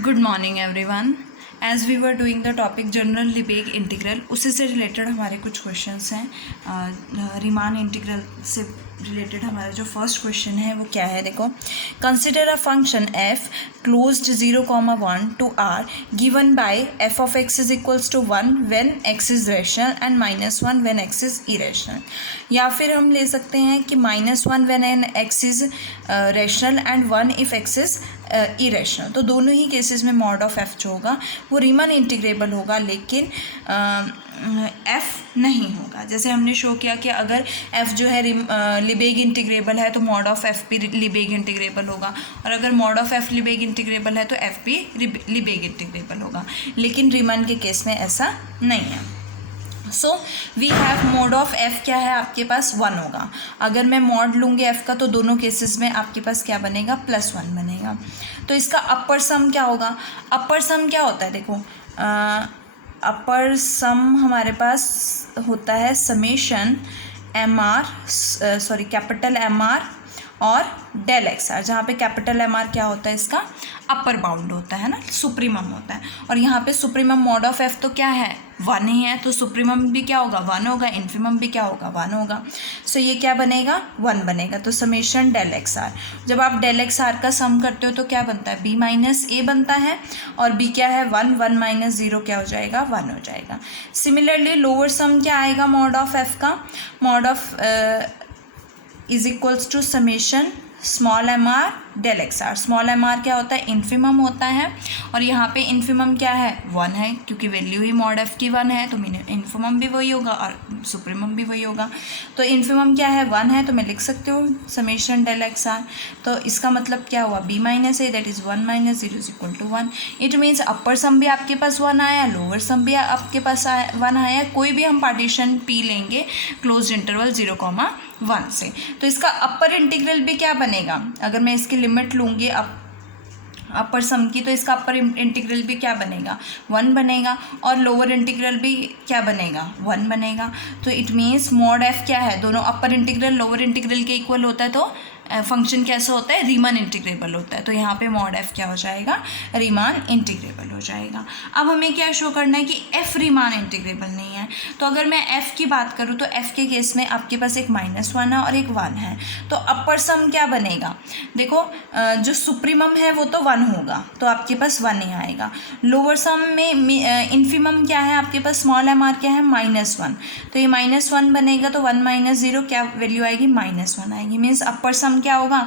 Good morning everyone. As we were doing the topic general Lebesgue integral, उसी से related हमारे कुछ questions हैं। रीमान इंटीग्रल से रिलेटेड हमारा जो फर्स्ट क्वेश्चन है वो क्या है, देखो। Consider a function f closed 0,1 to R given by f of x is equals to 1 when x is rational and -1 when x is irrational. या फिर हम ले सकते हैं कि -1 when an x is rational and 1 if x is irrational. तो दोनों ही केसेस में मॉड ऑफ एफ जो होगा वो रीमन इंटीग्रेबल होगा, लेकिन एफ नहीं होगा। जैसे हमने शो किया कि अगर एफ जो है लिबेग इंटीग्रेबल है तो मॉड ऑफ एफ भी लिबेग इंटीग्रेबल होगा, और अगर मॉड ऑफ एफ लिबेग इंटीग्रेबल है तो एफ भी लिबेग इंटीग्रेबल होगा, लेकिन रीमन के केस में ऐसा नहीं है। So we have mod of f क्या है, आपके पास 1 होगा। अगर मैं मॉड लूँगी एफ का तो दोनों केसेस में आपके पास क्या बनेगा, +1 बनेगा। तो इसका अपर सम क्या होगा? अपर सम क्या होता है, देखो अपर सम हमारे पास होता है समेशन कैपिटल एम आर और डेल एक्स आर, जहाँ पे कैपिटल एम आर क्या होता है, इसका अपर बाउंड होता है ना, सुप्रीमम होता है। और यहाँ पे सुप्रीमम मॉड ऑफ एफ तो क्या है, 1 ही है, तो सुप्रीमम भी क्या होगा, 1 होगा, इन्फीमम भी क्या होगा, 1 होगा। सो ये क्या बनेगा, 1 बनेगा। तो समेशन डेल एक्स आर, जब आप डेल एक्स आर का सम करते हो तो क्या बनता है, b माइनस ए बनता है, और b क्या है 1, 1 माइनस 0 क्या हो जाएगा, 1 हो जाएगा। सिमिलरली लोअर सम क्या आएगा मॉड ऑफ एफ का, mod of is equals to summation small m r del x r. Small m r क्या होता है, इन्फीमम होता है, और यहाँ पे इन्फीमम क्या है, 1 है, क्योंकि वैल्यू ही मॉड एफ की 1 है, तो इन्फीमम भी वही होगा और सुप्रीमम भी वही होगा। तो इन्फीमम क्या है, 1 है, तो मैं लिख सकती हूँ समेशन डेल एक्स आर। तो इसका मतलब क्या हुआ, b minus a that is 1 minus 0 is equal to 1। It means upper sum भी आपके पास 1 आया, लोअर सम भी आपके पास 1 आया। कोई भी हम पार्टीशन p लेंगे क्लोज इंटरवल 0,1 से, तो इसका अपर इंटीग्रल भी क्या बनेगा, अगर मैं इसकी लिमिट लूँगी अपर सम की, तो इसका अपर इंटीग्रल भी क्या बनेगा, 1 बनेगा, और लोअर इंटीग्रल भी क्या बनेगा, 1 बनेगा। तो इट मीन्स मॉड एफ क्या है, दोनों अपर इंटीग्रल लोअर इंटीग्रल के इक्वल होता है, तो फंक्शन कैसे होता है, रीमान इंटीग्रेबल होता है। तो यहाँ पे मॉड एफ क्या हो जाएगा, रीमान इंटीग्रेबल हो जाएगा। अब हमें क्या शो करना है कि एफ रीमान इंटीग्रेबल नहीं है। तो अगर मैं एफ की बात करूँ तो एफ के केस में आपके पास एक -1 है और एक 1 है, तो अपर सम क्या बनेगा, देखो जो सुप्रीमम है वो तो 1 होगा, तो आपके पास 1 ही आएगा। लोअर सम में इन्फीमम क्या है, आपके पास स्मॉल एम आर क्या है, -1, तो ये -1 बनेगा, तो 1 माइनस 0 क्या वैल्यू आएगी, -1 आएगी। मीन्स अपर सम क्या होगा,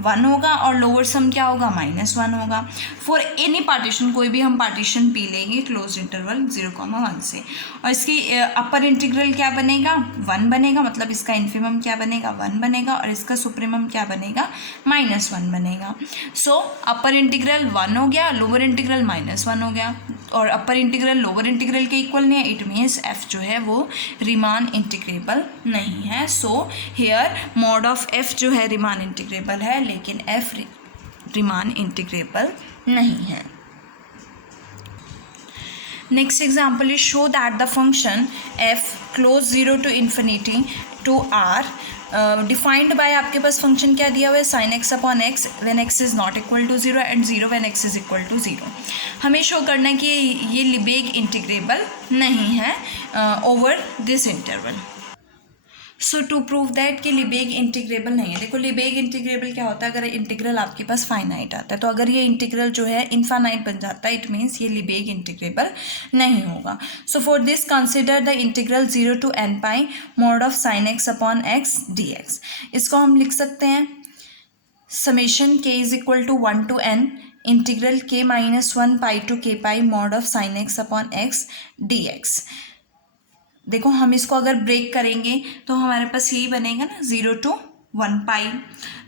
1 होगा, और लोअर सम क्या होगा, -1 होगा। फॉर एनी पार्टीशन, कोई भी हम पार्टीशन पी लेंगे क्लोज इंटरवल 0,1 से, और इसकी अपर इंटीग्रल क्या बनेगा, 1 बनेगा, मतलब इसका इन्फीमम क्या बनेगा, 1 बनेगा, और इसका सुप्रीमम क्या बनेगा, -1 बनेगा। सो अपर इंटीग्रल 1 हो गया, लोअर इंटीग्रल -1 हो गया, और अपर इंटीग्रल लोअर इंटीग्रल के इक्वल नहीं है। इट मीन्स एफ जो है वो रीमान इंटीग्रेबल नहीं है। So here mod of f जो है रीमान इंटीग्रेबल है, लेकिन एफ रीमान इंटीग्रेबल नहीं है। Next example is show that the function f closed 0 to infinity to R defined by, आपके पास फंक्शन क्या दिया हुआ है, sin x upon x when x is not equal to 0 and 0 when x is equal to 0। हमें show करना है कि ये लिबेग इंटीग्रेबल नहीं है over this interval. So to prove that कि लिबेग इंटीग्रेबल नहीं है, देखो लिबेग इंटीग्रेबल क्या होता है, अगर इंटीग्रल आपके पास फाइनाइट आता है, तो अगर ये इंटीग्रल जो है इनफाइनाइट बन जाता है, इट मीन्स ये लिबेग इंटीग्रेबल नहीं होगा। So for this consider the integral 0 to n pi mod of sine x upon x dx। इसको हम लिख सकते हैं summation k is equal to 1 to n integral k minus 1 pi to k pi mod of sine x upon x dx। देखो हम इसको अगर break करेंगे तो हमारे पास यही बनेगा ना, 0 to 1 पाई।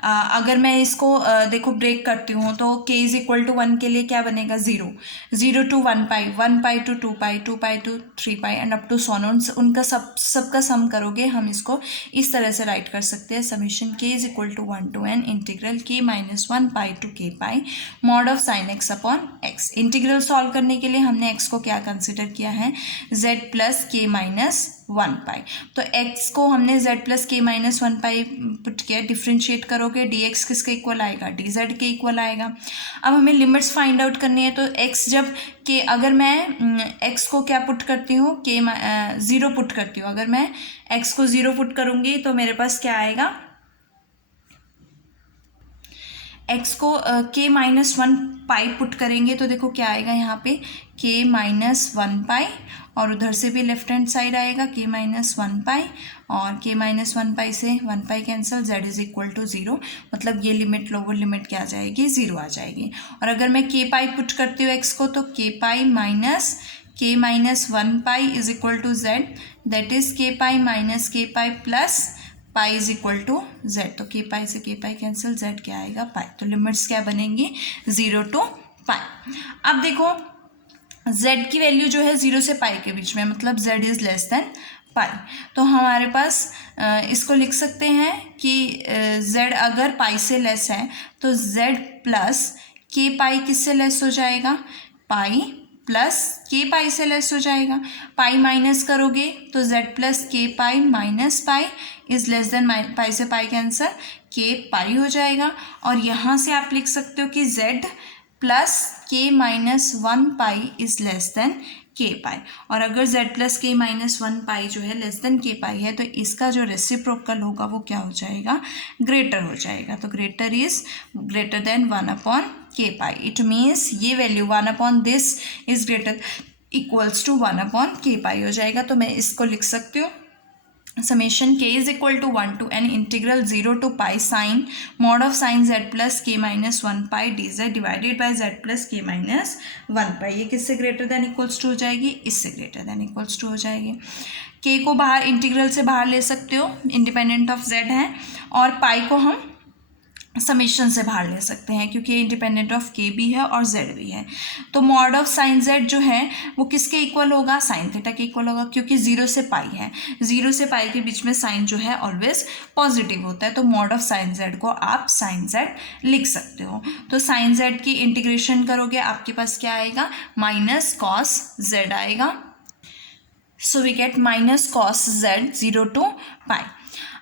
अगर मैं इसको देखो ब्रेक करती हूँ तो k इज इक्वल टू 1 के लिए क्या बनेगा, 0, 0 to 1 pi, 1 pi to 2 pi, 2 pi to 3 pi and up to so on. उनका सबका सम करोगे, हम इसको इस तरह से राइट कर सकते हैं summation k is equal to 1 to n integral k minus 1 pi to k pi mod of sine x upon x. Integral solve करने के लिए हमने x को क्या कंसिडर किया है, z प्लस k माइनस 1 पाई। तो x को हमने z प्लस के माइनस 1 पाई पुट किया, डिफ्रेंशिएट करोगे dx किसके इक्वल आएगा, dz के इक्वल आएगा। अब हमें लिमिट्स फाइंड आउट करनी है, तो x जब के अगर मैं x को क्या पुट करती हूँ, के 0 पुट करती हूँ, अगर मैं x को 0 पुट करूँगी तो मेरे पास क्या आएगा, x को k माइनस 1 पाई पुट करेंगे तो देखो क्या आएगा यहाँ पे, k माइनस 1 पाई, और उधर से भी लेफ्ट हैंड साइड आएगा k माइनस 1 पाई, और k माइनस 1 पाई से 1 pi cancel, z is equal to 0, मतलब ये लिमिट लोअर लिमिट क्या आ जाएगी, 0 आ जाएगी। और अगर मैं k पाई पुट करती हूँ x को, तो k pi minus 1 pi is equal to z, that is k pi minus k pi plus pi is equal to z. तो के पाई से के पाई कैंसिल, जेड क्या आएगा, पाई। तो लिमिट्स क्या बनेंगी, 0 टू पाई। अब देखो जेड की वैल्यू जो है 0 से पाई के बीच में, मतलब जेड इज लेस देन पाई। तो हमारे पास इसको लिख सकते हैं कि जेड अगर पाई से लेस है तो जेड प्लस के पाई किससे लेस हो जाएगा, पाई प्लस के पाई से लेस हो जाएगा। पाई माइनस करोगे तो z plus k pi minus pi is less than, pi से पाई कैंसर, के पाई हो जाएगा। और यहाँ से आप लिख सकते हो कि z plus k minus 1 pi is less then के पाई। और अगर z प्लस के माइनस 1 पाई जो है लेस देन के पाई है, तो इसका जो रेसिप्रोकल होगा वो क्या हो जाएगा, ग्रेटर हो जाएगा। तो greater is greater than 1 upon k pi. It means ये value 1 upon this is greater equals to 1 upon k pi हो जाएगा। तो मैं इसको लिख सकती हूँ, summation k is equal to 1 to n integral 0 to pi sine mod of sine z plus k minus 1 pi d z divided by z plus k minus 1 pi. ये किससे ग्रेटर देन इक्वल्स टू हो जाएगी, इससे greater than equals to हो जाएगी। k को बाहर integral से बाहर ले सकते हो, इंडिपेंडेंट ऑफ z है, और पाई को हम समेशन से बाहर ले सकते हैं क्योंकि इंडिपेंडेंट ऑफ के भी है और जेड भी है। तो मॉड ऑफ साइन जेड जो है वो किसके इक्वल होगा, साइन थीटा के इक्वल होगा, क्योंकि 0 से पाई है, 0 से पाई के बीच में साइन जो है ऑलवेज पॉजिटिव होता है। तो मॉड ऑफ साइन जेड को आप साइन जेड लिख सकते हो। तो साइन जेड की इंटीग्रेशन करोगे आपके पास क्या आएगा, माइनस कॉस जेड आएगा। So we get minus cos z 0 to pi.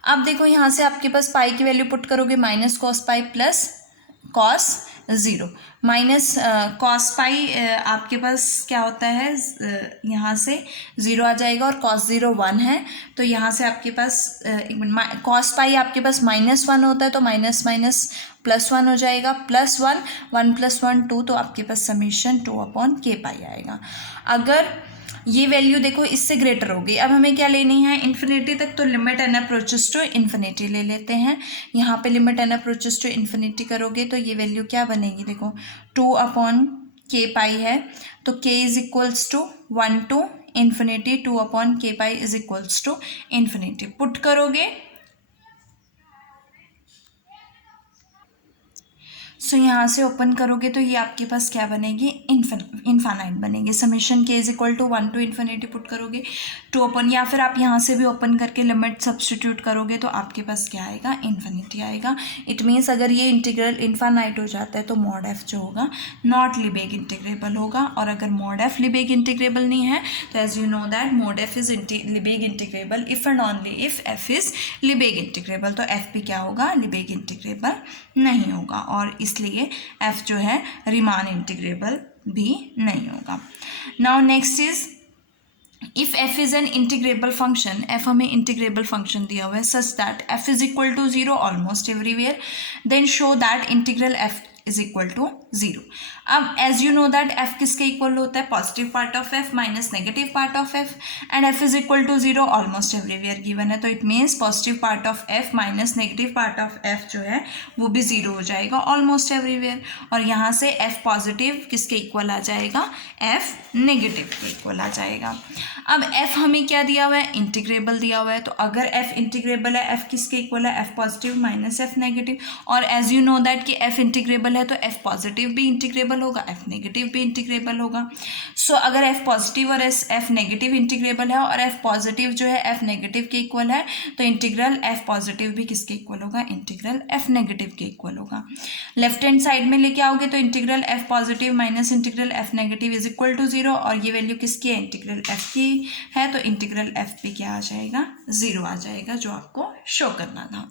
अब देखो यहाँ से आपके पास पाई की वैल्यू पुट करोगे, minus cos pi plus cos 0, minus cos pi आपके पास क्या होता है, यहाँ से 0 आ जाएगा, और कॉस 0 1 है, तो यहाँ से आपके पास कॉस पाई आपके पास माइनस 1 होता है, तो माइनस माइनस प्लस 1 हो जाएगा, प्लस 1 1 प्लस 1 2, तो आपके पास समेशन 2 अपॉन के पाई आएगा। अगर ये वैल्यू देखो इससे ग्रेटर होगी, अब हमें क्या लेनी है, इन्फिनिटी तक, तो limit n approaches to infinity ले लेते हैं। यहाँ पे limit n approaches to infinity करोगे तो ये वैल्यू क्या बनेगी, देखो 2 अपॉन के पाई है, तो k is equals to 1 to infinity, 2 upon k pi is equals to infinity. Put करोगे सो यहाँ से ओपन करोगे तो ये आपके पास क्या बनेगी, इनफाइनाइट बनेगी। Summation k is equal to 1 to infinity put करोगे 2 ओपन, या फिर आप यहाँ से भी ओपन करके लिमिट सब्सटीट्यूट करोगे तो आपके पास क्या आएगा, इन्फिनिटी आएगा। इट मीन्स अगर ये इंटीग्रल इनफाइनाइट हो जाता है तो मॉड एफ जो होगा नॉट लिबेग इंटीग्रेबल होगा, और अगर मॉड एफ लिबेग इंटीग्रेबल नहीं है तो as you know that mod f is Lebesgue integrable if and only if f is Lebesgue integrable. तो एफ भी क्या होगा, लिबेग इंटीग्रेबल नहीं होगा, और इसलिए f जो है रीमान इंटीग्रेबल भी नहीं होगा। Now next is if f is an integrable function, f हमें इंटीग्रेबल फंक्शन दिया हुआ है such that f is equal to 0 almost everywhere, then show that integral f is equal to 0। अब as you know that f किसके equal होता है, positive part of f minus negative part of f, and f is equal to 0 almost everywhere given है। तो it means positive part of f minus negative part of f जो है वो भी 0 हो जाएगा ऑलमोस्ट एवरीवेयर, और यहाँ से f पॉजिटिव किसके इक्वल आ जाएगा, f नेगेटिव के इक्वल आ जाएगा। अब f हमें क्या दिया हुआ है, इंटीग्रेबल दिया हुआ है, तो अगर f इंटीग्रेबल है f किसके इक्वल है, f positive minus f negative, और एज यू नो दैट कि f इंटीग्रेबल है है तो एफ पॉजिटिव भी इंटीग्रेबल होगा, एफ नेगेटिव भी इंटीग्रेबल होगा। सो अगर एफ पॉजिटिव और एफ नेगेटिव इंटीग्रेबल है और एफ पॉजिटिव जो है एफ नेगेटिव के इक्वल है, तो इंटीग्रल एफ पॉजिटिव भी किसके इक्वल होगा, इंटीग्रल एफ नेगेटिव के इक्वल होगा। लेफ्ट हैंड साइड में लेके आओगे तो integral f positive minus integral f negative is equal to 0, और ये वैल्यू किसकी है, इंटीग्रल एफ की है, तो इंटीग्रल एफ पे क्या आ जाएगा, 0 आ जाएगा, जो आपको शो करना था।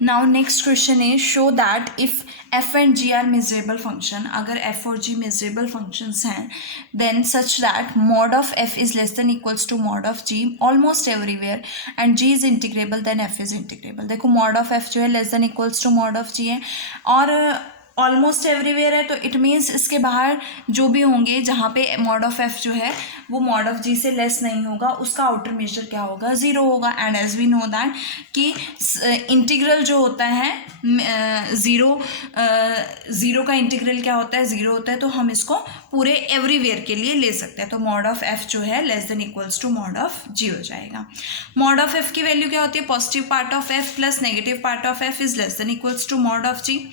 Now next question is show that if f and g are measurable function, अगर एफ और जी मेजरेबल फंक्शंस हैं, then such that mod of f is less than equals to mod of g almost everywhere and g is integrable, then f is integrable. देखो mod of f जो है less than equals to mod of g है और almost everywhere है, तो it means इसके बाहर जो भी होंगे जहाँ पे मॉड ऑफ एफ जो है वो मॉड ऑफ जी से लेस नहीं होगा, उसका आउटर मेजर क्या होगा, 0 होगा। And as we know that कि इंटीग्रल जो होता है ज़ीरो का इंटीग्रल क्या होता है, 0 होता है, तो हम इसको पूरे एवरीवेयर के लिए ले सकते हैं। तो मॉड ऑफ एफ जो है less than equals to mod of g हो जाएगा। मॉड ऑफ एफ की वैल्यू क्या होती है, positive part of f plus negative part of f is less than equals to mod of g.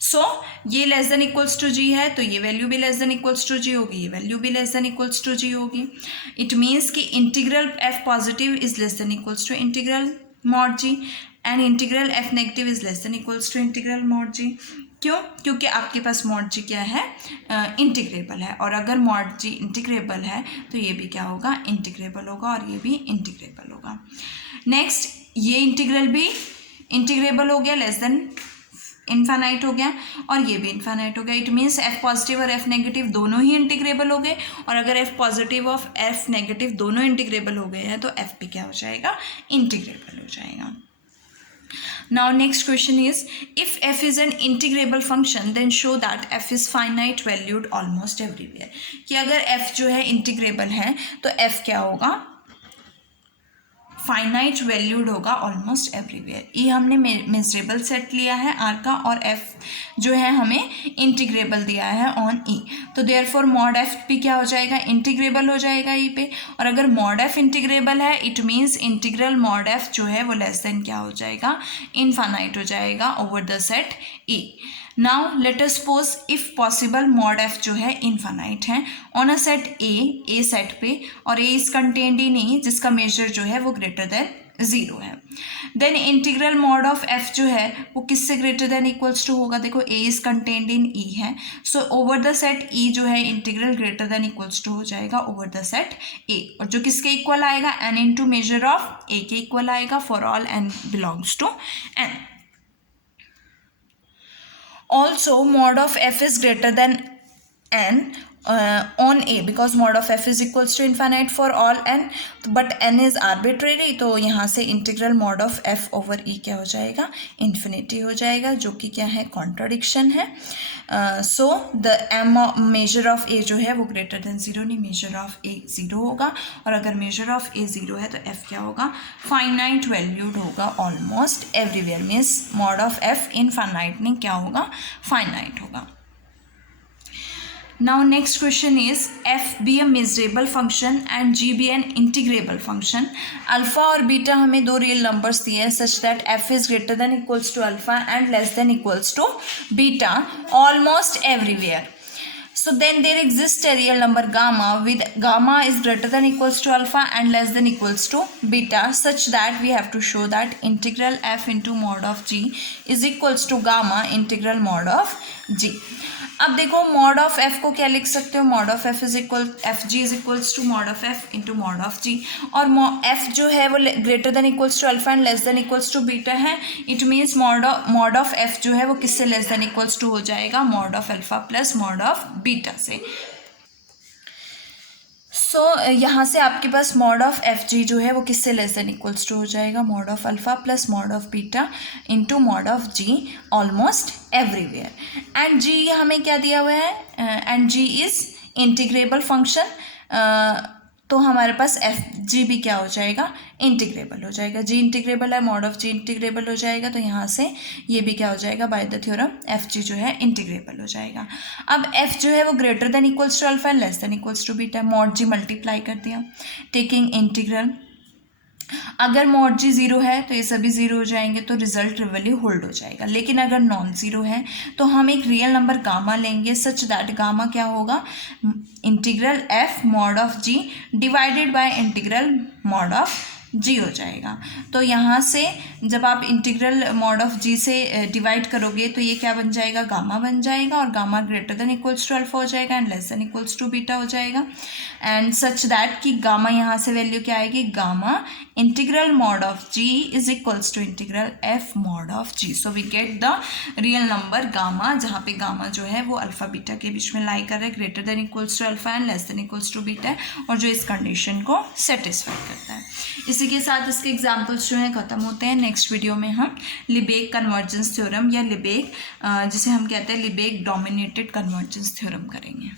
So ये less than equals to g है, तो ये वैल्यू भी less than equals to g होगी, ये वैल्यू भी less than equals to g होगी। It means कि integral f positive is less than equals to integral mod g and integral f negative is less than equals to integral mod g. क्यों, क्योंकि आपके पास mod जी क्या है, integrable है, और अगर मॉड जी इंटीग्रेबल है तो ये भी क्या होगा, इंटीग्रेबल होगा, और ये भी इंटीग्रेबल होगा। नेक्स्ट ये इंटीग्रल भी इंटीग्रेबल हो गया, लेस देन इन्फानाइट हो गया, और ये भी इन्फानाइट हो गया। इट मीन्स एफ पॉजिटिव और एफ नेगेटिव दोनों ही इंटीग्रेबल हो गए, और अगर एफ पॉजिटिव और एफ नेगेटिव दोनों इंटीग्रेबल हो गए हैं तो एफ भी क्या हो जाएगा, इंटीग्रेबल हो जाएगा। Now next question is if f is an integrable function then show that f is finite valued almost everywhere। कि अगर f जो है इंटीग्रेबल है तो f क्या होगा, फाइनाइट वैल्यूड होगा ऑलमोस्ट एवरीवेयर। ये हमने मेजरेबल सेट लिया है आर का, और एफ जो है हमें इंटीग्रेबल दिया है ऑन ई, तो देयरफॉर मॉड एफ भी क्या हो जाएगा, इंटीग्रेबल हो जाएगा ई पे। और अगर मॉड एफ इंटीग्रेबल है it means integral mod F जो है वो लेस देन क्या हो जाएगा, इनफाइनाइट हो जाएगा over the set E. Now let us suppose if possible mod F जो है इनफाइनाइट है on a set A set पे, और ए इज कंटेन्ड इन ए जिसका मेजर जो है वो ग्रेटर देन 0 है, then integral mod of f जो है वो किससे ग्रेटर देन इक्वल्स टू होगा, देखो ए इज कंटेन्ड इन ई है, so over the set E जो है integral greater than equals to हो जाएगा ओवर द सेट ए, और जो किसके इक्वल आएगा, n into measure of A के इक्वल आएगा for all n belongs to N. Also mod of f is greater than n on a because mod of f is equals to infinite for all n, but n is arbitrary, तो यहाँ से integral mod of f over e क्या हो जाएगा, infinity हो जाएगा, जो कि क्या है, कॉन्ट्राडिक्शन है। So the m measure of a जो है वो ग्रेटर देन 0 नहीं, मेजर ऑफ a 0 होगा, और अगर मेजर ऑफ a 0 है तो f क्या होगा, फाइनाइट वैल्यूड होगा almost everywhere, means mod of f infinite नहीं क्या होगा, फाइनाइट होगा। Now next question is f be a measurable function and g be an integrable function। Alpha और बीटा हमें दो रियल नंबर्स दिए हैं such that f is greater than equals to alpha and less than equals to beta almost everywhere। So then there exists a real number gamma with gamma is greater than equals to alpha and less than equals to beta such that we have to show that integral f into mod of g is equals to gamma integral mod of g। अब देखो mod of F को क्या लिख सकते हो, mod of f is equal f g is equals to mod of f into mod of g, और f जो है वो greater than equals to alpha and less than equals to beta है। It means mod of f जो है वो किससे less than equals to हो जाएगा, mod of alpha plus mod of beta से। सो यहाँ से आपके पास मॉड ऑफ एफ जी जो है वो किससे लेस देन इक्वल्स टू हो जाएगा, mod of alpha plus mod of beta into mod of g almost everywhere. And g हमें क्या दिया हुआ है, and g is integrable function, तो हमारे पास एफ जी भी क्या हो जाएगा, इंटीग्रेबल हो जाएगा। जी इंटीग्रेबल है, मॉड ऑफ जी इंटीग्रेबल हो जाएगा, तो यहाँ से ये भी क्या हो जाएगा, by the theorem F G जो है इंटीग्रेबल हो जाएगा। अब एफ जो है वो greater than equals to alpha less than equals to beta, mod g multiply कर दिया, टेकिंग इंटीग्रल अगर मॉड जी ज़ीरो है तो ये सभी ज़ीरो हो जाएंगे, तो रिजल्ट वैल्यू होल्ड हो जाएगा। लेकिन अगर नॉन ज़ीरो है तो हम एक रियल नंबर गामा लेंगे सच दैट गामा क्या होगा, integral f mod of g divided by integral mod of g हो जाएगा। तो यहाँ से जब आप इंटीग्रल मॉड ऑफ जी से डिवाइड करोगे तो ये क्या बन जाएगा, गामा बन जाएगा, और gamma greater than equals to alpha हो जाएगा and less than equals to beta हो जाएगा। एंड सच दैट कि गामा यहाँ से वैल्यू क्या आएगी, gamma integral mod of g is equals to integral f mod of g. So we get the real number gamma, जहाँ पे gamma जो है वो अल्फा बीटा के बीच में लाई कर रहा है, greater than equals to alpha and less than equals to beta है, और जो इस कंडीशन को सेटिस्फाई करता है। इसी के साथ इसके एग्जाम्पल्स जो हैं ख़त्म होते हैं। नेक्स्ट वीडियो में हम लिबेक कन्वर्जेंस थ्योरम या लिबेक जिसे हम कहते हैं लिबेक डोमिनेटेड कन्वर्जेंस थ्योरम करेंगे।